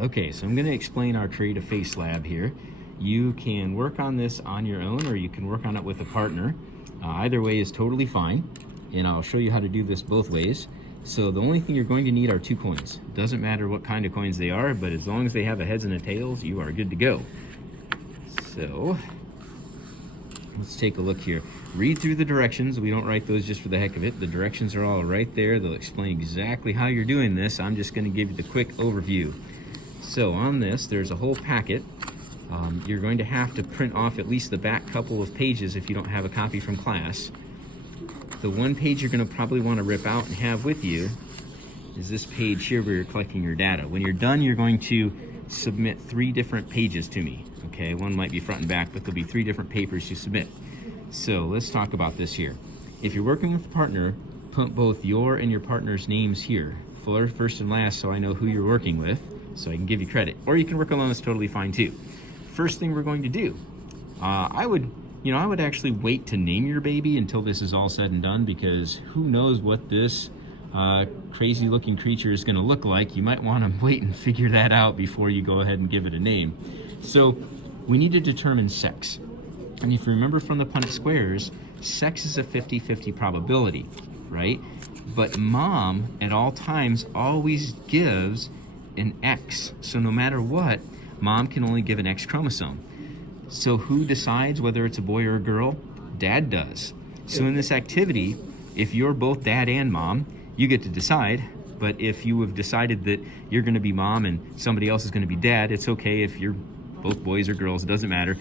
Okay, so I'm going to explain our Create a Face lab here. You can work on this on your own, or you can work on it with a partner. Either way is totally fine, and I'll show you how to do this both ways. So the only thing you're going to need are 2 coins. It doesn't matter what kind of coins they are, but as long as they have a heads and a tails, you are good to go. So let's take a look here. Read through the directions. We don't write those just for the heck of it. The directions are all right there. They'll explain exactly how you're doing this. I'm just going to give you the quick overview. So on this, there's a whole packet. You're going to have to print off at least the back couple of pages if you don't have a copy from class. The one page you're going to probably want to rip out and have with you is this page here where you're collecting your data. When you're done, you're going to submit 3 different pages to me. Okay, one might be front and back, but there'll be 3 different papers you submit. So let's talk about this here. If you're working with a partner, put both your and your partner's names here, first and last, so I know who you're working with, so I can give you credit. Or you can work alone, it's totally fine too. First thing we're going to do, I would actually wait to name your baby until this is all said and done, because who knows what this crazy looking creature is going to look like. You might want to wait and figure that out before you go ahead and give it a name. So we need to determine sex. And if you remember from the Punnett squares, sex is a 50-50 probability, right? But mom at all times always gives an X. So no matter what, mom can only give an X chromosome. So who decides whether it's a boy or a girl? Dad does. So in this activity, if you're both dad and mom, you get to decide. But if you have decided that you're going to be mom and somebody else is going to be dad, it's okay if you're both boys or girls, it doesn't matter.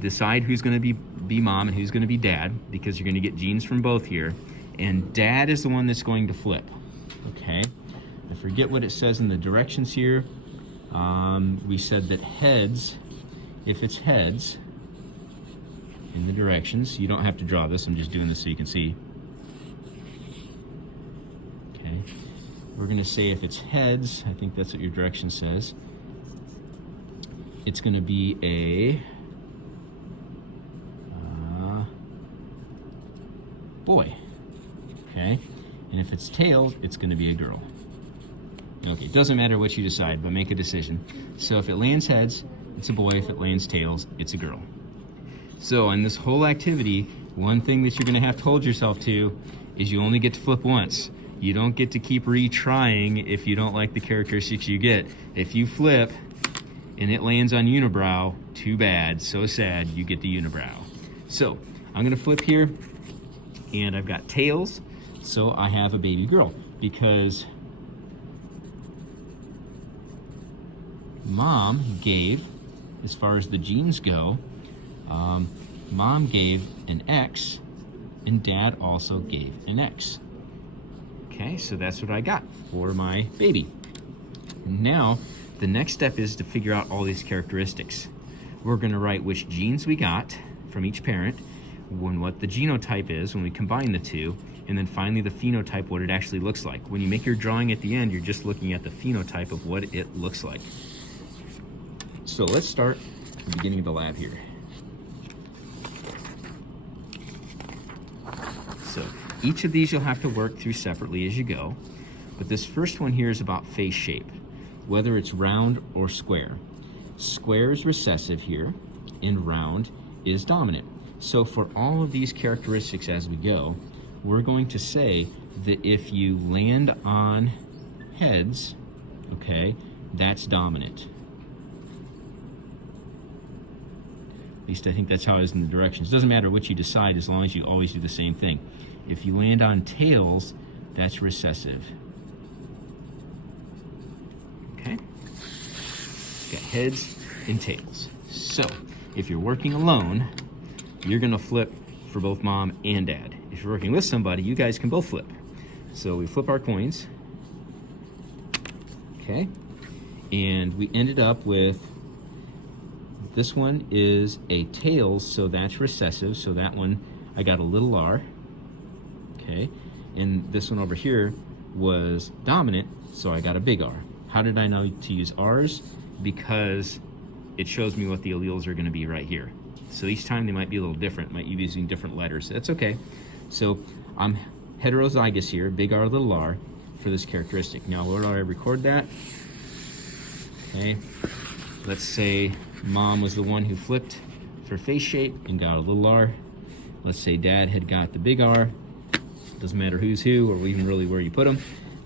Decide who's going to be mom and who's going to be dad, because you're going to get genes from both here. And dad is the one that's going to flip. Okay? I forget what it says in the directions here. We said that heads, if it's heads in the directions, you don't have to draw this, I'm just doing this so you can see. Okay, we're going to say if it's heads, I think that's what your direction says, it's going to be a boy. Okay, and if it's tails, it's going to be a girl. Okay, it doesn't matter what you decide, but make a decision. So if it lands heads, it's a boy. If it lands tails, it's a girl. So in this whole activity, one thing that you're going to have to hold yourself to is you only get to flip once. You don't get to keep retrying if you don't like the characteristics you get. If you flip and it lands on unibrow, too bad, so sad, you get the unibrow. So I'm going to flip here, and I've got tails, so I have a baby girl, because mom gave, as far as the genes go, mom gave an X and dad also gave an X. Okay, so that's what I got for my baby. Now, the next step is to figure out all these characteristics. We're going to write which genes we got from each parent, what the genotype is when we combine the two, and then finally the phenotype, what it actually looks like. When you make your drawing at the end, you're just looking at the phenotype of what it looks like. So let's start at the beginning of the lab here. So each of these you'll have to work through separately as you go, but this first one here is about face shape, whether it's round or square. Square is recessive here, and round is dominant. So for all of these characteristics as we go, we're going to say that if you land on heads, okay, that's dominant. At least I think that's how it is in the directions. It doesn't matter what you decide as long as you always do the same thing. If you land on tails, that's recessive. Okay? Got heads and tails. So, if you're working alone, you're going to flip for both mom and dad. If you're working with somebody, you guys can both flip. So we flip our coins. Okay? And we ended up with, this one is a tails, so that's recessive. So that one, I got a little r. Okay? And this one over here was dominant, so I got a big R. How did I know to use R's? Because it shows me what the alleles are going to be right here. So each time they might be a little different, might be using different letters. That's okay. So I'm heterozygous here, big R, little r, for this characteristic. Now, where do I record that? Okay, let's say mom was the one who flipped for face shape and got a little r. Let's say dad had got the big R. Doesn't matter who's who or even really where you put them,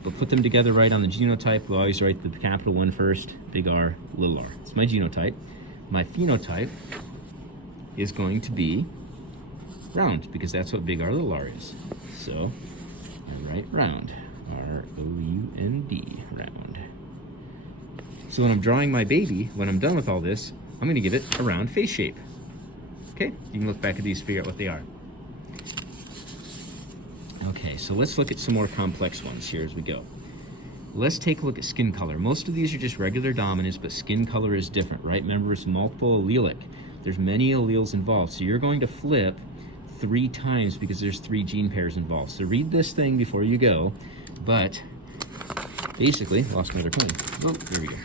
but put them together right on the genotype. We'll always write the capital one first, big R, little r. It's my genotype. My phenotype is going to be round, because that's what big R, little r is. So I write round, R-O-U-N-D, round. So when I'm drawing my baby, when I'm done with all this, I'm going to give it a round face shape. Okay, you can look back at these, figure out what they are. Okay, so let's look at some more complex ones here as we go. Let's take a look at skin color. Most of these are just regular dominants, but skin color is different, right? Remember, it's multiple allelic. There's many alleles involved, so you're going to flip 3 times because there's 3 gene pairs involved. So read this thing before you go, but basically, lost my other coin. Oh, here we go.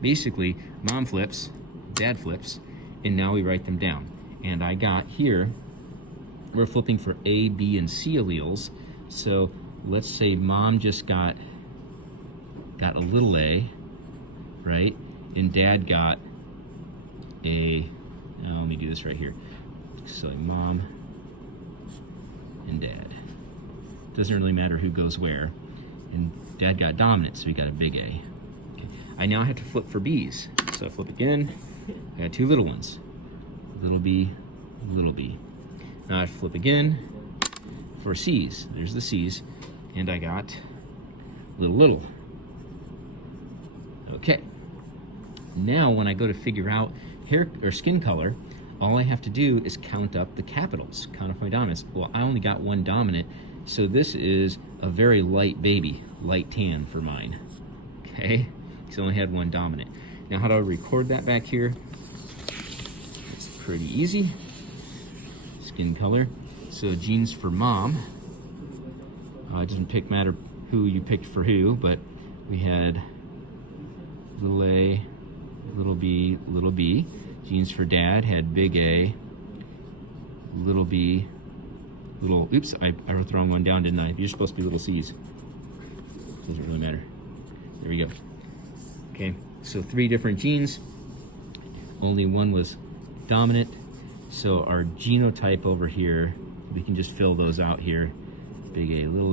Basically, mom flips, dad flips, and now we write them down. And I got here, we're flipping for A, B, and C alleles. So let's say mom just got a little a, right? And dad got a, now let me do this right here. So mom and dad. Doesn't really matter who goes where. And dad got dominant, so we got a big A. Okay. I now have to flip for B's. So I flip again, I got 2 little ones. Little b, little b. Now I flip again for C's. There's the C's. And I got little. Okay. Now when I go to figure out hair or skin color, all I have to do is count up the capitals, count up my dominants. Well, I only got 1 dominant, so this is a very light baby, light tan for mine. Okay, so I only had 1 dominant. Now how do I record that back here? It's pretty easy. Skin color. So genes for mom. It doesn't matter who you picked for who, but we had little a, little b, little b. Genes for dad had big A, little b, little, oops, I wrote the wrong one down, didn't I? You're supposed to be little c's. Doesn't really matter. There we go. Okay, so 3 different genes. Only 1 was dominant. So our genotype over here, we can just fill those out here. Big A, little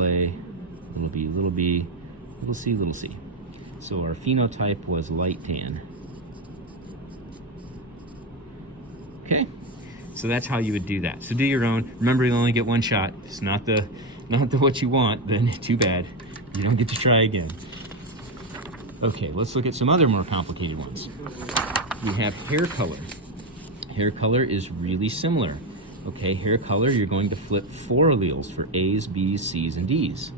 b, little c, little c. So our phenotype was light tan. Okay, so that's how you would do that. So do your own. Remember, you only get 1 shot. If it's not the what you want, then too bad. You don't get to try again. Okay, let's look at some other more complicated ones. We have hair color. Hair color is really similar. Okay, hair color, you're going to flip 4 alleles for A's, B's, C's, and D's.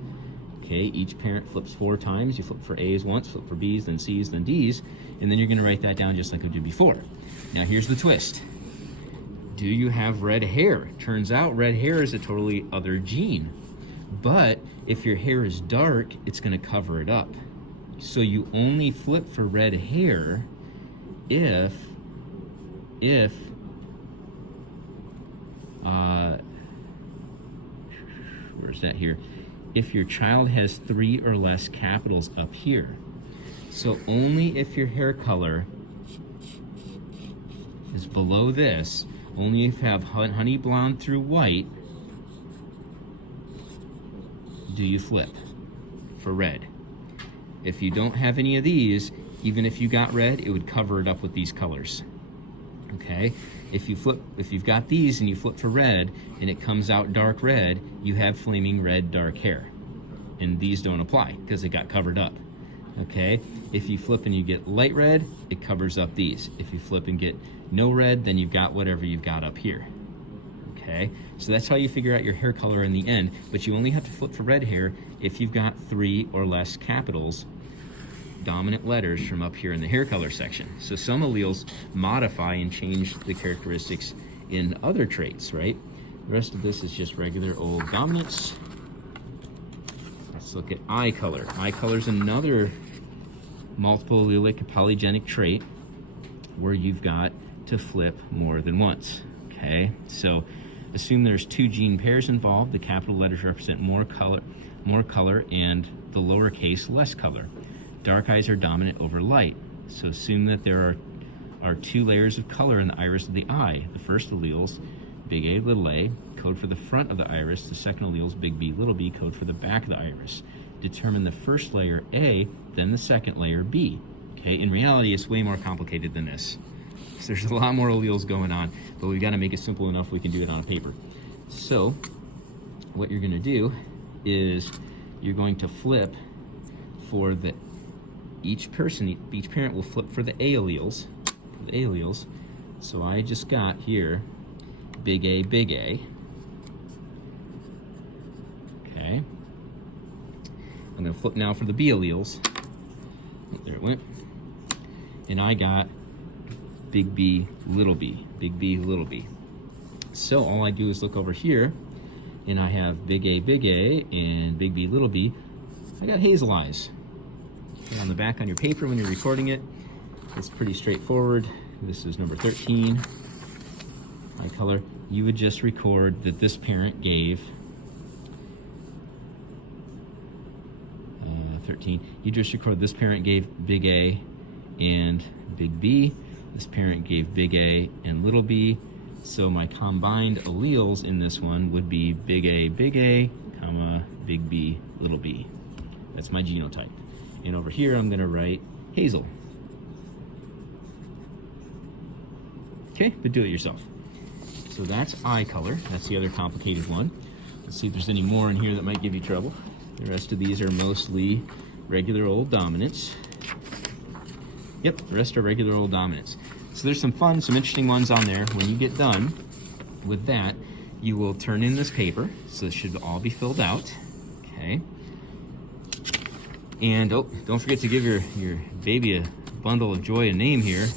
Okay, each parent flips 4 times. You flip for A's once, flip for B's, then C's, then D's, and then you're going to write that down just like I did before. Now here's the twist. Do you have red hair? Turns out red hair is a totally other gene. But if your hair is dark, it's going to cover it up. So you only flip for red hair if where's that here? If your child has 3 or less capitals up here. So only if your hair color is below this, only if you have honey blonde through white, do you flip for red. If you don't have any of these, even if you got red, it would cover it up with these colors. Okay? If you've got these and you flip for red and it comes out dark red, you have flaming red dark hair. And these don't apply because it got covered up. Okay? If you flip and you get light red, it covers up these. If you flip and get no red, then you've got whatever you've got up here. Okay? So that's how you figure out your hair color in the end, but you only have to flip for red hair if you've got 3 or less capitals, dominant letters from up here in the hair color section. So some alleles modify and change the characteristics in other traits, right? The rest of this is just regular old dominants. Let's look at eye color. Eye color is another multiple allelic polygenic trait where you've got to flip more than once. Okay, so assume there's 2 gene pairs involved. The capital letters represent more color, and the lowercase less color. dark eyes are dominant over light. So assume that there are 2 layers of color in the iris of the eye. The first alleles, big A, little a, code for the front of the iris. The second alleles, big B, little b, code for the back of the iris. Determine the first layer A, then the second layer B. Okay, in reality, it's way more complicated than this. So there's a lot more alleles going on, but we've got to make it simple enough we can do it on a paper. So what you're going to do is you're going to flip for each parent will flip for the A alleles. So I just got here big A, big A. Okay. I'm going to flip now for the B alleles. There it went. And I got big B, little b, big B, little b. So all I do is look over here, and I have big A, and big B, little b. I got hazel eyes. And on the back on your paper when you're recording it, it's pretty straightforward. This is number 13, eye color. You would just record that this parent gave 13. You just record this parent gave big A and big B. This parent gave big A and little b. So my combined alleles in this one would be big A, comma, big B, little b. That's my genotype. And over here, I'm gonna write hazel. Okay, but do it yourself. So that's eye color. That's the other complicated one. Let's see if there's any more in here that might give you trouble. The rest of these are mostly regular old dominants. Yep, the rest are regular old dominants. So there's some interesting ones on there. When you get done with that, you will turn in this paper. So it should all be filled out. Okay. And oh, don't forget to give your baby a bundle of joy a name here.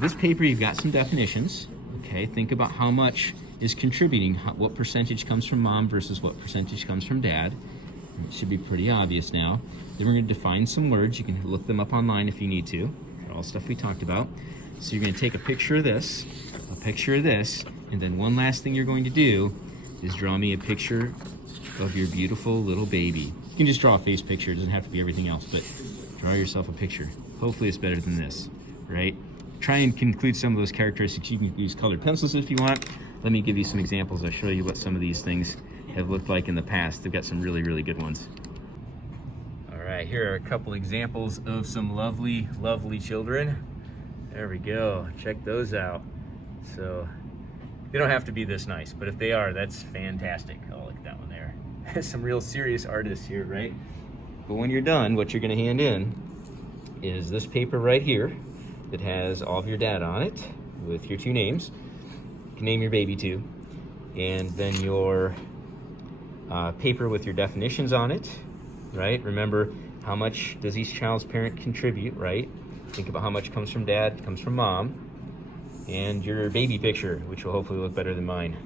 This paper, you've got some definitions. Okay, think about how much is contributing, what percentage comes from mom versus what percentage comes from dad. It should be pretty obvious now. Then we're going to define some words. You can look them up online if you need to. All stuff we talked about. So you're going to take a picture of this, and then one last thing you're going to do is draw me a picture of your beautiful little baby. You can just draw a face picture. It doesn't have to be everything else, but draw yourself a picture. Hopefully it's better than this, right? Try and include some of those characteristics. You can use colored pencils if you want. Let me give you some examples. I'll show you what some of these things have looked like in the past. They've got some really, really good ones. All right, here are a couple examples of some lovely, lovely children. There we go. Check those out. So they don't have to be this nice, but if they are, that's fantastic. Oh, look at that one there. Some real serious artists here, right? But when you're done, what you're going to hand in is this paper right here that has all of your data on it with your 2 names. You can name your baby too. And then your paper with your definitions on it, right? Remember, how much does each child's parent contribute, right? Think about how much comes from dad, comes from mom. And your baby picture, which will hopefully look better than mine.